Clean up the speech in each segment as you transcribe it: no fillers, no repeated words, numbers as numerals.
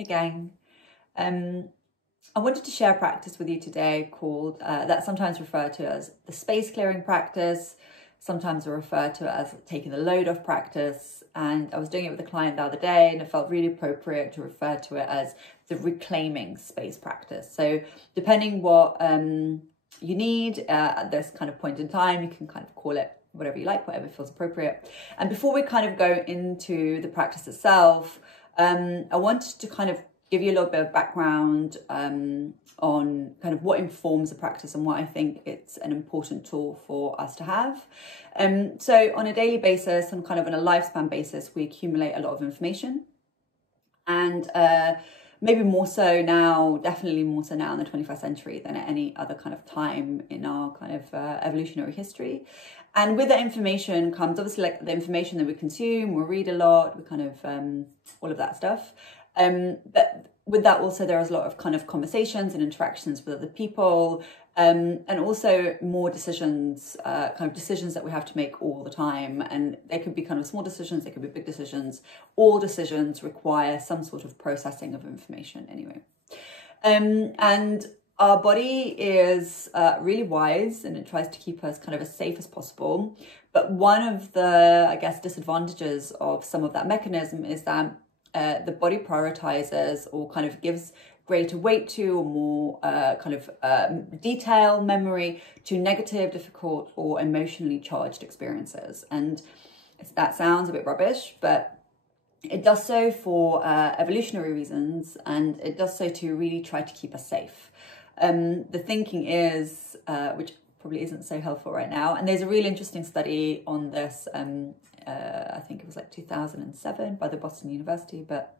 Again, I wanted to share a practice with you today called, that's sometimes referred to as the space clearing practice, sometimes referred to as taking the load off practice. And I was doing it with a client the other day and it felt really appropriate to refer to it as the reclaiming space practice. So depending what you need at this kind of point in time, you can kind of call it whatever you like, whatever feels appropriate. And before we kind of go into the practice itself, I wanted to kind of give you a little bit of background on kind of what informs the practice and why I think it's an important tool for us to have. So on a daily basis and kind of on a lifespan basis, we accumulate a lot of information. And maybe more so now, definitely more so now in the 21st century than at any other kind of time in our kind of evolutionary history. And with that information comes obviously like the information that we consume, we read a lot, we kind of, all of that stuff. But with that also there is a lot of kind of conversations and interactions with other people, and also more decisions, kind of decisions that we have to make all the time. And they could be kind of small decisions, they could be big decisions. All decisions require some sort of processing of information anyway. And our body is really wise and it tries to keep us kind of as safe as possible. But one of the, I guess, disadvantages of some of that mechanism is that the body prioritizes or kind of gives greater weight to or more kind of detailed memory to negative, difficult or emotionally charged experiences. And that sounds a bit rubbish, but it does so for evolutionary reasons, and it does so to really try to keep us safe. The thinking is, which probably isn't so helpful right now, and there's a really interesting study on this, I think it was like 2007 by the Boston University, but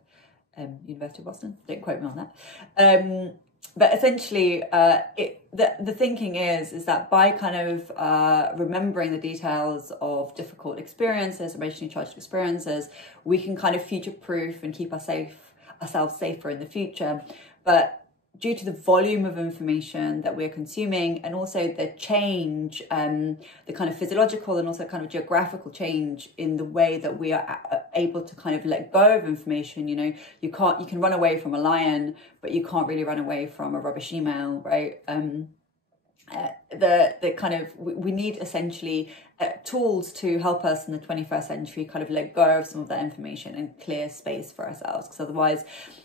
University of Boston, don't quote me on that. But essentially, the thinking is that by kind of remembering the details of difficult experiences, emotionally charged experiences, we can kind of future-proof and keep ourselves safer in the future. But due to the volume of information that we're consuming and also the change, the kind of physiological and also kind of geographical change in the way that we are able to kind of let go of information, you know, you can run away from a lion, but you can't really run away from a rubbish email, right? The kind of, we need essentially tools to help us in the 21st century kind of let go of some of that information and clear space for ourselves, because otherwise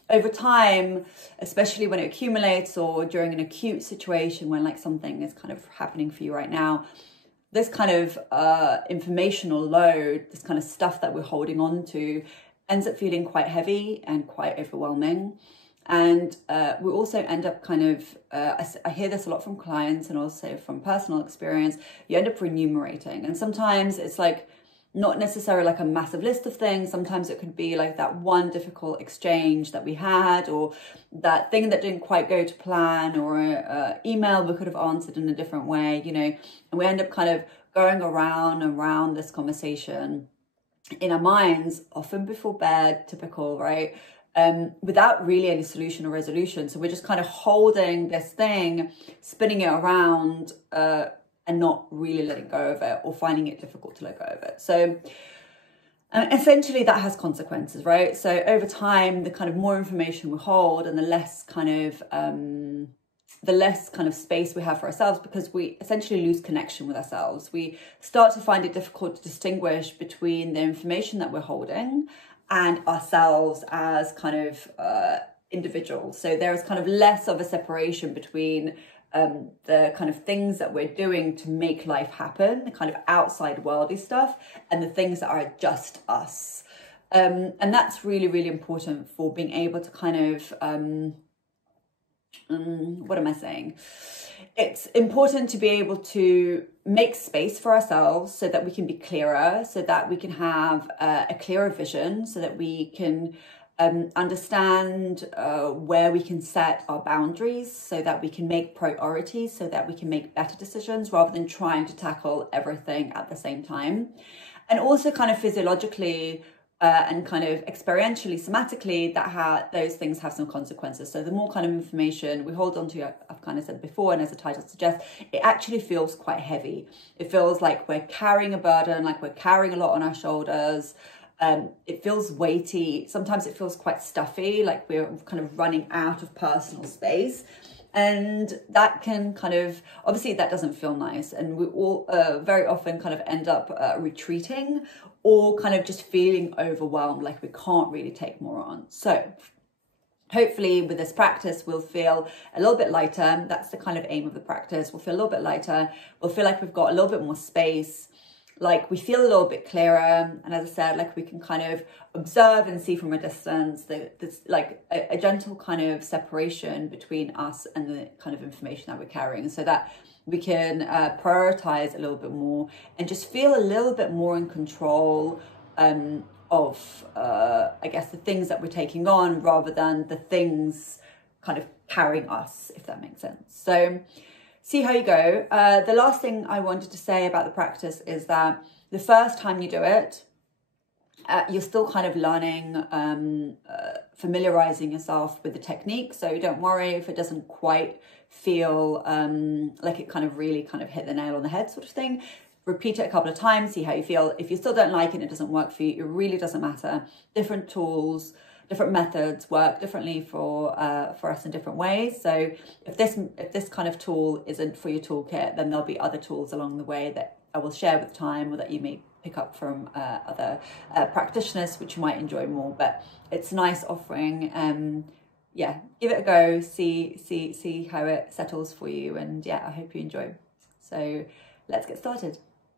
over time, especially when it accumulates or during an acute situation when like something is kind of happening for you right now, this kind of informational load, this kind of stuff that we're holding on to ends up feeling quite heavy and quite overwhelming. And we also end up kind of, I hear this a lot from clients and also from personal experience, you end up remunerating. And sometimes it's like not necessarily like a massive list of things. Sometimes it could be like that one difficult exchange that we had, or that thing that didn't quite go to plan, or an email we could have answered in a different way, you know, and we end up kind of going around this conversation in our minds, often before bed, typical, right? Without really any solution or resolution. So we're just kind of holding this thing, spinning it around, and not really letting go of it or finding it difficult to let go of it. So essentially that has consequences, right? So over time, the kind of more information we hold and the less kind of space we have for ourselves, because we essentially lose connection with ourselves. We start to find it difficult to distinguish between the information that we're holding and ourselves as kind of individuals. So there is kind of less of a separation between the kind of things that we're doing to make life happen, the kind of outside worldy stuff, and the things that are just us. And that's really, really important for being able to kind of, what am I saying? It's important to be able to make space for ourselves so that we can be clearer, so that we can have a clearer vision, so that we can understand where we can set our boundaries, so that we can make priorities, so that we can make better decisions rather than trying to tackle everything at the same time. And also kind of physiologically and kind of experientially, somatically, those things have some consequences. So the more kind of information we hold on to, I've kind of said before, and as the title suggests, it actually feels quite heavy. It feels like we're carrying a burden, like we're carrying a lot on our shoulders. It feels weighty. Sometimes it feels quite stuffy, like we're kind of running out of personal space. And that can kind of, obviously that doesn't feel nice. And we all very often kind of end up retreating or kind of just feeling overwhelmed, like we can't really take more on. So hopefully with this practice, we'll feel a little bit lighter. That's the kind of aim of the practice. We'll feel a little bit lighter. We'll feel like we've got a little bit more space, like we feel a little bit clearer. And as I said, like we can kind of observe and see from a distance. There's like a gentle kind of separation between us and the kind of information that we're carrying, so that we can prioritize a little bit more and just feel a little bit more in control of, I guess, the things that we're taking on rather than the things kind of carrying us, if that makes sense. So see how you go. The last thing I wanted to say about the practice is that the first time you do it, you're still kind of learning, familiarizing yourself with the technique. So don't worry if it doesn't quite feel like it kind of really kind of hit the nail on the head sort of thing. Repeat it a couple of times, see how you feel. If you still don't like it and it doesn't work for you, it really doesn't matter. Different tools, different methods work differently for us in different ways. So if this kind of tool isn't for your toolkit, then there'll be other tools along the way that I will share with time, or that you may pick up from other practitioners, which you might enjoy more. But it's nice offering. Yeah, give it a go. See how it settles for you, and yeah, I hope you enjoy. So let's get started.